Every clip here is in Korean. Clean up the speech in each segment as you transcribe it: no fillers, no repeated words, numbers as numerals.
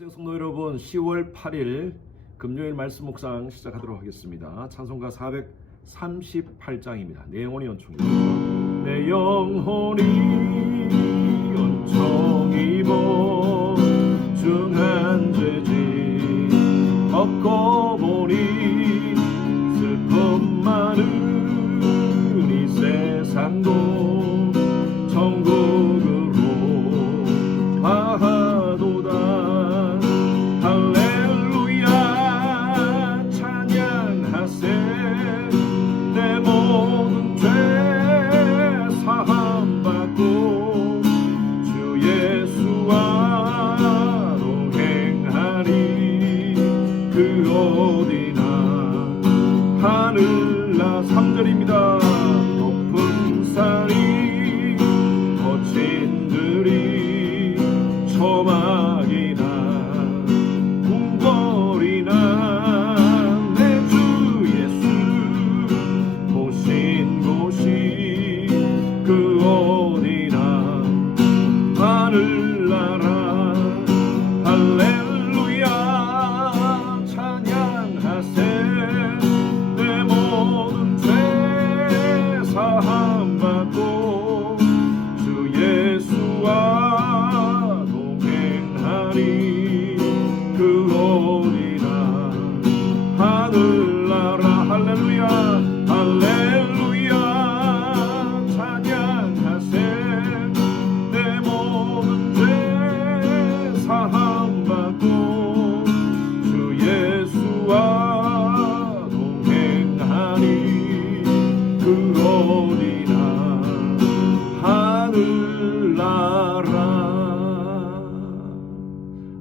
안녕하세요 성도 여러분, 10월 8일 금요일 말씀 묵상 시작하도록 하겠습니다. 찬송가 438장입니다. 내 영혼이 연총이죠. 내 영혼이 연총 입어 중한 죄짐 얻고 보니 슬픔 많은 이 세상도 천국으로 가도다. 할렐루야 찬양하세. 내 모든 죄 사함받고 주 예수와 동행하리. 그 어디나 하늘나 3절입니다. 높은 산이 거친 들이 초막이나 궁궐이나 내 주 예수 모신 곳이 그 어디나 하늘나라. 할렐루야 찬양하세. 내 모든 죄 사함받고 주 예수와 동행하리. 그 어디나 하늘나라. 할렐루야 할렐루야 찬양하세. 내 모든 죄 사함받고 주 예수와 동행하니. 그 어디나 하늘나라.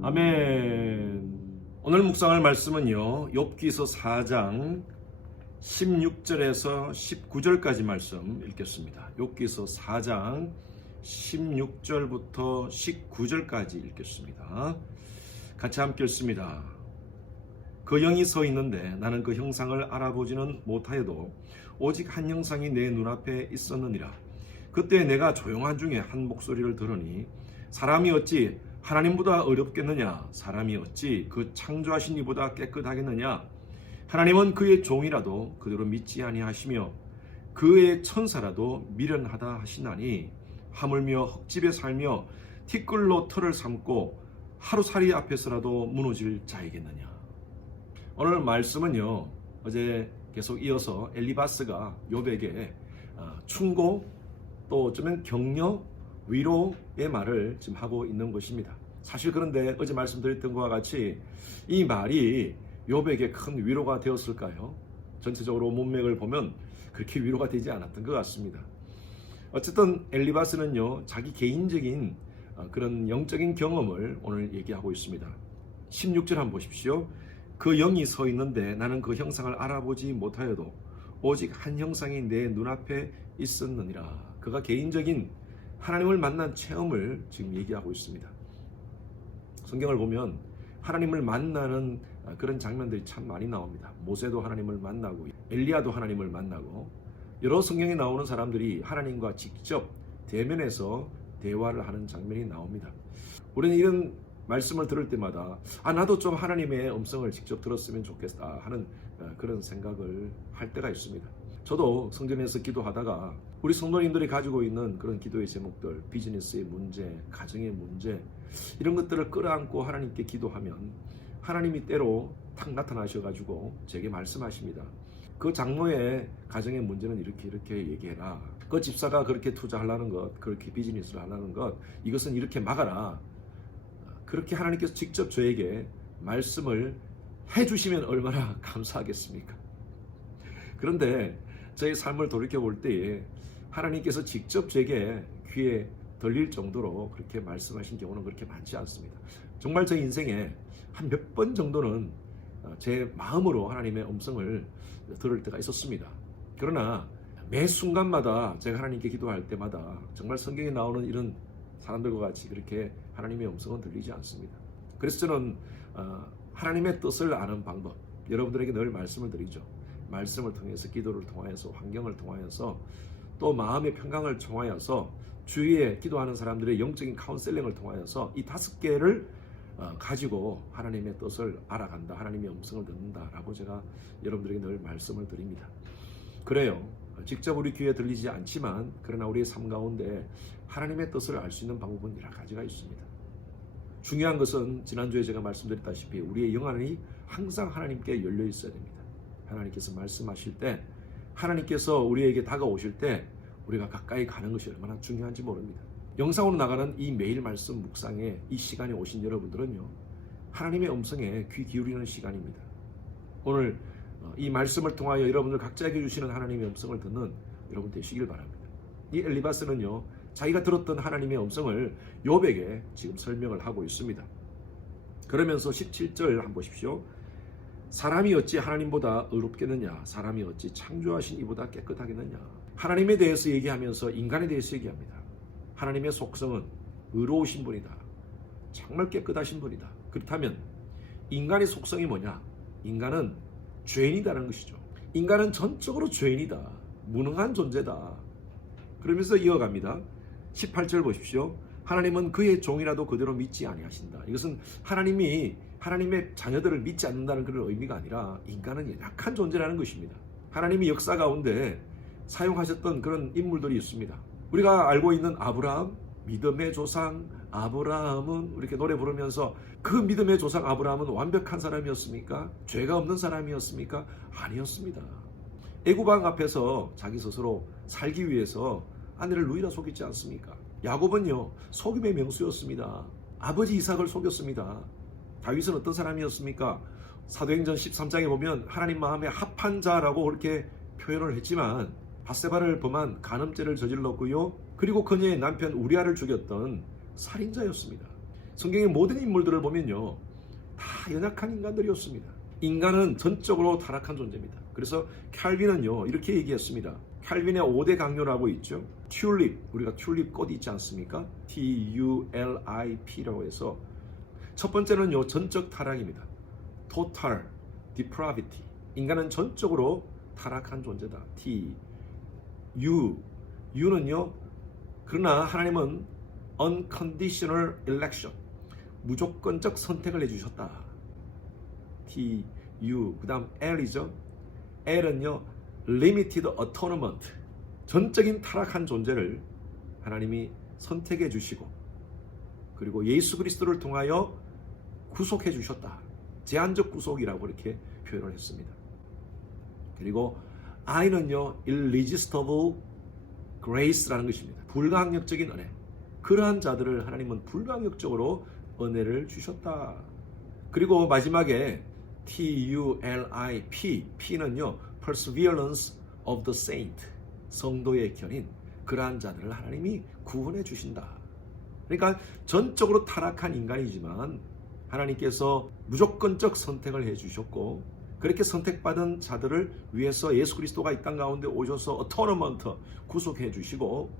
아멘. 오늘 묵상할 말씀은요, 욥기서 4장 16절에서 19절까지 말씀 읽겠습니다. 욥기서 4장 16절부터 19절까지 읽겠습니다. 같이 함께 읽습니다. 그 영이 서 있는데 나는 그 형상을 알아보지는 못하여도 오직 한 형상이 내 눈앞에 있었느니라. 그때 내가 조용한 중에 한 목소리를 들으니 사람이 어찌 하나님보다 어렵겠느냐? 사람이 어찌 그 창조하신 이보다 깨끗하겠느냐? 하나님은 그의 종이라도 그대로 믿지 아니하시며 그의 천사라도 미련하다 하시나니 하물며 흙집에 살며 티끌로 틀을 삼고 하루살이 앞에서라도 무너질 자이겠느냐? 오늘 말씀은요, 어제 계속 이어서 엘리바스가 욥에게 충고 또 어쩌면 격려, 위로의 말을 지금 하고 있는 것입니다. 사실 그런데 어제 말씀드렸던 것과 같이 이 말이 욥에게 큰 위로가 되었을까요? 전체적으로 문맥을 보면 그렇게 위로가 되지 않았던 것 같습니다. 어쨌든 엘리바스는요, 자기 개인적인 그런 영적인 경험을 오늘 얘기하고 있습니다. 16절 한번 보십시오. 그 영이 서 있는데 나는 그 형상을 알아보지 못하여도 오직 한 형상이 내 눈앞에 있었느니라. 그가 개인적인 하나님을 만난 체험을 지금 얘기하고 있습니다. 성경을 보면 하나님을 만나는 그런 장면들이 참 많이 나옵니다. 모세도 하나님을 만나고 엘리야도 하나님을 만나고 여러 성경에 나오는 사람들이 하나님과 직접 대면해서 대화를 하는 장면이 나옵니다. 우리는 이런 말씀을 들을 때마다 나도 좀 하나님의 음성을 직접 들었으면 좋겠다 하는 그런 생각을 할 때가 있습니다. 저도 성전에서 기도하다가 우리 성도님들이 가지고 있는 그런 기도의 제목들, 비즈니스의 문제, 가정의 문제, 이런 것들을 끌어안고 하나님께 기도하면 하나님이 때로 탁 나타나셔가지고 제게 말씀하십니다. 그 장로의 가정의 문제는 이렇게 얘기해라. 그 집사가 그렇게 투자하려는 것, 그렇게 비즈니스를 하려는 것, 이것은 이렇게 막아라. 그렇게 하나님께서 직접 저에게 말씀을 해주시면 얼마나 감사하겠습니까? 그런데 저의 삶을 돌이켜볼 때에 하나님께서 직접 제게 귀에 들릴 정도로 그렇게 말씀하신 경우는 그렇게 많지 않습니다. 정말 제 인생에 한 몇 번 정도는 제 마음으로 하나님의 음성을 들을 때가 있었습니다. 그러나 매 순간마다 제가 하나님께 기도할 때마다 정말 성경에 나오는 이런 사람들과 같이 그렇게 하나님의 음성은 들리지 않습니다. 그래서 저는 하나님의 뜻을 아는 방법, 여러분들에게 늘 말씀을 드리죠. 말씀을 통해서, 기도를 통하여서, 환경을 통하여서, 또 마음의 평강을 통하여서, 주위에 기도하는 사람들의 영적인 카운셀링을 통하여서 이 5개를 가지고 하나님의 뜻을 알아간다, 하나님의 음성을 듣는다라고 제가 여러분들에게 늘 말씀을 드립니다. 그래요. 직접 우리 귀에 들리지 않지만 그러나 우리의 삶 가운데 하나님의 뜻을 알 수 있는 방법은 여러 가지가 있습니다. 중요한 것은 지난주에 제가 말씀드렸다시피 우리의 영안이 항상 하나님께 열려 있어야 됩니다. 하나님께서 말씀하실 때, 하나님께서 우리에게 다가오실 때 우리가 가까이 가는 것이 얼마나 중요한지 모릅니다. 영상으로 나가는 이 매일 말씀 묵상에 이 시간에 오신 여러분들은요, 하나님의 음성에 귀 기울이는 시간입니다. 오늘 이 말씀을 통하여 여러분들 각자에게 주시는 하나님의 음성을 듣는 여러분 되시길 바랍니다. 이 엘리바스는요, 자기가 들었던 하나님의 음성을 욥에게 지금 설명을 하고 있습니다. 그러면서 17절 한번 보십시오. 사람이 어찌 하나님보다 의롭겠느냐, 사람이 어찌 창조하신 이보다 깨끗하겠느냐. 하나님에 대해서 얘기하면서 인간에 대해서 얘기합니다. 하나님의 속성은 의로우신 분이다, 정말 깨끗하신 분이다. 그렇다면 인간의 속성이 뭐냐? 인간은 죄인이다라는 것이죠. 인간은 전적으로 죄인이다, 무능한 존재다. 그러면서 이어갑니다. 18절 보십시오. 하나님은 그의 종이라도 그대로 믿지 아니하신다. 이것은 하나님이 하나님의 자녀들을 믿지 않는다는 그런 의미가 아니라 인간은 약한 존재라는 것입니다. 하나님이 역사 가운데 사용하셨던 그런 인물들이 있습니다. 우리가 알고 있는 아브라함, 믿음의 조상 아브라함은 이렇게 노래 부르면서 그 믿음의 조상 아브라함은 완벽한 사람이었습니까? 죄가 없는 사람이었습니까? 아니었습니다. 애굽왕 앞에서 자기 스스로 살기 위해서 아내를 누이라 속였지 않습니까? 야곱은요, 속임의 명수였습니다. 아버지 이삭을 속였습니다. 다윗은 어떤 사람이었습니까? 사도행전 13장에 보면 하나님 마음에 합한 자라고 그렇게 표현을 했지만 밧세바를 범한 간음죄를 저질렀고요, 그리고 그녀의 남편 우리아를 죽였던 살인자였습니다. 성경의 모든 인물들을 보면요, 다 연약한 인간들이었습니다. 인간은 전적으로 타락한 존재입니다. 그래서 칼빈은요, 이렇게 얘기했습니다. 칼빈의 5대 강요라고 있죠. 튤립, 우리가 튤립 꽃 있지 않습니까? TULIP라고 해서 첫 번째는요, 전적 타락입니다. Total depravity. 인간은 전적으로 타락한 존재다. U는요, 그러나 하나님은 unconditional election, 무조건적 선택을 해주셨다. 그 다음 L이죠. L은요, limited atonement, 전적인 타락한 존재를 하나님이 선택해 주시고 그리고 예수 그리스도를 통하여 구속해 주셨다. 제한적 구속이라고 이렇게 표현을 했습니다. 그리고 I는요, irresistible grace라는 것입니다. 불가항력적인 은혜. 그러한 자들을 하나님은 불가항력적으로 은혜를 주셨다. 그리고 마지막에 TULIP, P는요, perseverance of the saint, 성도의 견인, 그러한 자들을 하나님이 구원해 주신다. 그러니까 전적으로 타락한 인간이지만 하나님께서 무조건적 선택을 해 주셨고, 그렇게 선택받은 자들을 위해서 예수 그리스도가 이 땅 가운데 오셔서 어토너먼트, 구속해 주시고,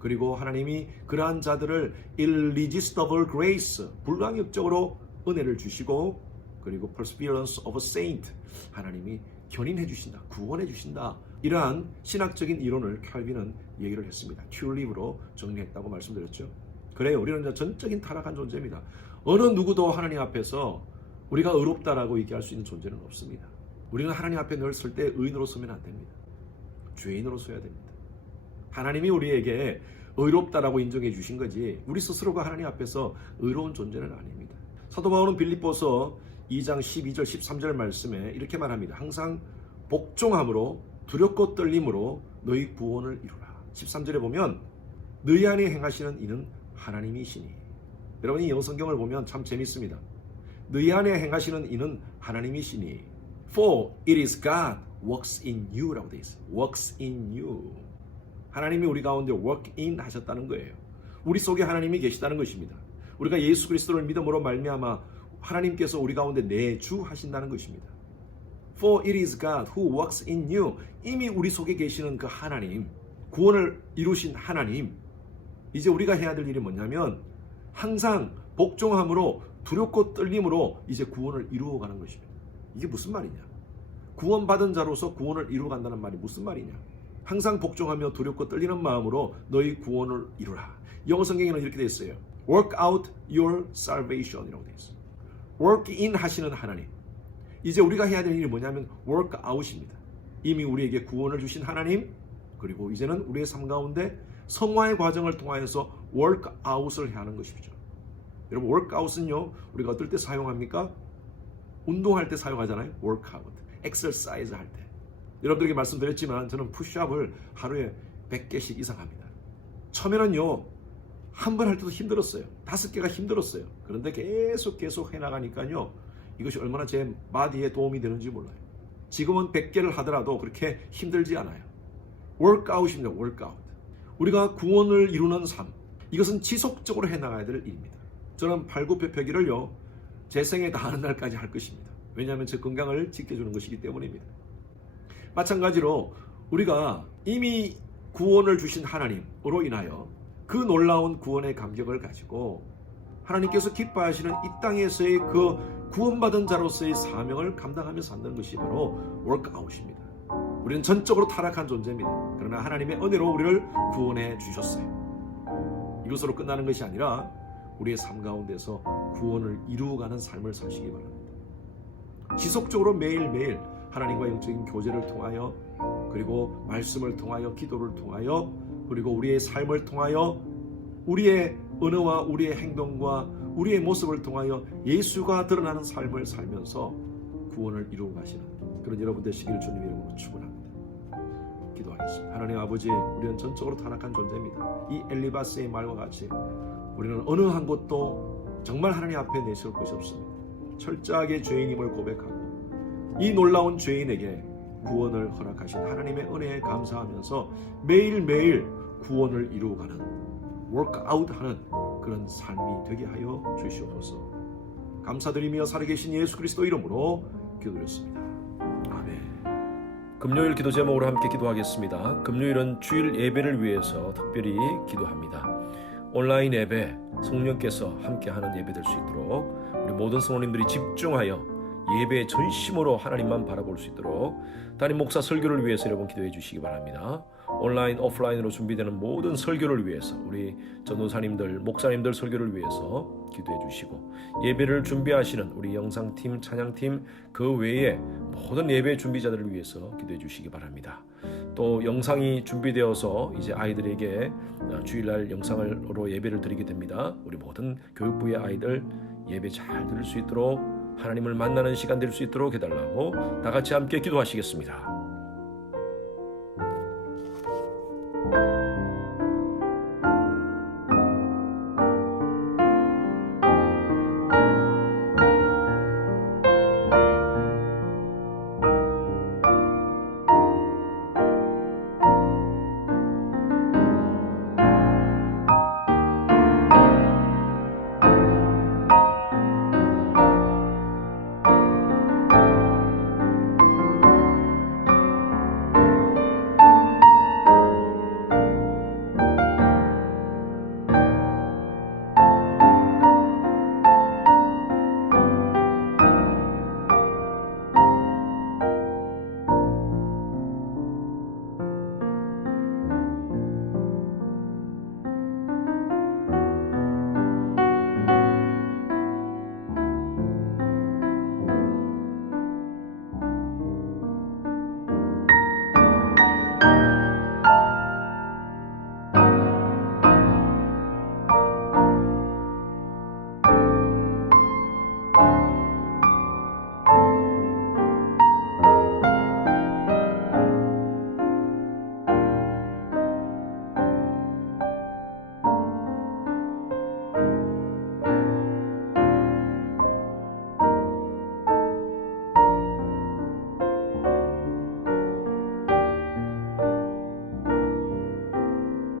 그리고 하나님이 그러한 자들을 irresistible grace, 불가항력적으로 은혜를 주시고, 그리고 perseverance of a saint, 하나님이 견인해 주신다, 구원해 주신다. 이러한 신학적인 이론을 칼빈은 얘기를 했습니다. 튤립으로 정리했다고 말씀드렸죠. 그래요, 우리는 전적인 타락한 존재입니다. 어느 누구도 하나님 앞에서 우리가 의롭다라고 얘기할 수 있는 존재는 없습니다. 우리는 하나님 앞에 늘 설 때 의인으로 서면 안 됩니다. 죄인으로 서야 됩니다. 하나님이 우리에게 의롭다라고 인정해 주신 거지 우리 스스로가 하나님 앞에서 의로운 존재는 아닙니다. 사도 바울은 빌립보서 2장 12절 13절 말씀에 이렇게 말합니다. 항상 복종함으로 두렵고 떨림으로 너희 구원을 이루라. 13절에 보면 너희 안에 행하시는 이는 하나님이시니. 여러분이 영성경을 보면 참 재밌습니다. 너희 안에 행하시는 이는 하나님이시니. For it is God works in you 라고 되어 있어요. works in you. 하나님이 우리 가운데 work in 하셨다는 거예요. 우리 속에 하나님이 계시다는 것입니다. 우리가 예수 그리스도를 믿음으로 말미암아 하나님께서 우리 가운데 내주하신다는 것입니다. For it is God who works in you. 이미 우리 속에 계시는 그 하나님, 구원을 이루신 하나님. 이제 우리가 해야 될 일이 뭐냐면 항상 복종함으로 두렵고 떨림으로 이제 구원을 이루어가는 것입니다. 이게 무슨 말이냐? 구원받은 자로서 구원을 이루어간다는 말이 무슨 말이냐? 항상 복종하며 두렵고 떨리는 마음으로 너희 구원을 이루라. 영어 성경에는 이렇게 되어 있어요. work out your salvation이라고 되어 있어요. work in 하시는 하나님. 이제 우리가 해야 될 일이 뭐냐면 work out입니다. 이미 우리에게 구원을 주신 하나님, 그리고 이제는 우리의 삶 가운데 성화의 과정을 통하여서 work out을 해야 하는 것이죠. 여러분, work out은요, 우리가 어떨 때 사용합니까? 운동할 때 사용하잖아요. work out, exercise 할 때. 여러분들에게 말씀드렸지만 저는 푸시업을 하루에 100개씩 이상 합니다. 처음에는요, 한 번 할 때도 힘들었어요. 5개가 힘들었어요. 그런데 계속 해나가니까요, 이것이 얼마나 제 바디에 도움이 되는지 몰라요. 지금은 100개를 하더라도 그렇게 힘들지 않아요. workout입니다. workout. 우리가 구원을 이루는 삶, 이것은 지속적으로 해나가야 될 일입니다. 저는 발굽혀펴기를요, 제 생에 다하는 날까지 할 것입니다. 왜냐하면 제 건강을 지켜주는 것이기 때문입니다. 마찬가지로 우리가 이미 구원을 주신 하나님으로 인하여 그 놀라운 구원의 감격을 가지고 하나님께서 기뻐하시는 이 땅에서의 그 구원받은 자로서의 사명을 감당하며 산다는 것이 바로 workout입니다. 우리는 전적으로 타락한 존재입니다. 그러나 하나님의 은혜로 우리를 구원해 주셨어요. 이것으로 끝나는 것이 아니라 우리의 삶 가운데서 구원을 이루어가는 삶을 사시기 바랍니다. 지속적으로 매일매일 하나님과 영적인 교제를 통하여, 그리고 말씀을 통하여, 기도를 통하여, 그리고 우리의 삶을 통하여 우리의 언어와 우리의 행동과 우리의 모습을 통하여 예수가 드러나는 삶을 살면서 구원을 이루어 가시는 그런 여러분 되시기를 주님 이름으로 축원합니다. 기도하겠습니다. 하나님 아버지, 우리는 전적으로 타락한 존재입니다. 이 엘리바스의 말과 같이 우리는 어느 한 곳도 정말 하나님 앞에 내세울 것이 없습니다. 철저하게 죄인임을 고백하고 이 놀라운 죄인에게 구원을 허락하신 하나님의 은혜에 감사하면서 매일매일 구원을 이루어가는 워크아웃하는 그런 삶이 되게 하여 주시옵소서. 감사드리며 살아계신 예수 그리스도 이름으로 기도드렸습니다. 아멘. 금요일 기도 제목으로 함께 기도하겠습니다. 금요일은 주일 예배를 위해서 특별히 기도합니다. 온라인 예배, 성령께서 함께하는 예배 될 수 있도록 우리 모든 성도님들이 집중하여 예배의 전심으로 하나님만 바라볼 수 있도록 담임 목사 설교를 위해서 여러분 기도해 주시기 바랍니다. 온라인, 오프라인으로 준비되는 모든 설교를 위해서 우리 전도사님들, 목사님들 설교를 위해서 기도해 주시고, 예배를 준비하시는 우리 영상팀, 찬양팀, 그 외에 모든 예배 준비자들을 위해서 기도해 주시기 바랍니다. 또 영상이 준비되어서 이제 아이들에게 주일날 영상으로 예배를 드리게 됩니다. 우리 모든 교육부의 아이들 예배 잘 들을 수 있도록, 하나님을 만나는 시간 될 수 있도록 해달라고 다 같이 함께 기도하시겠습니다.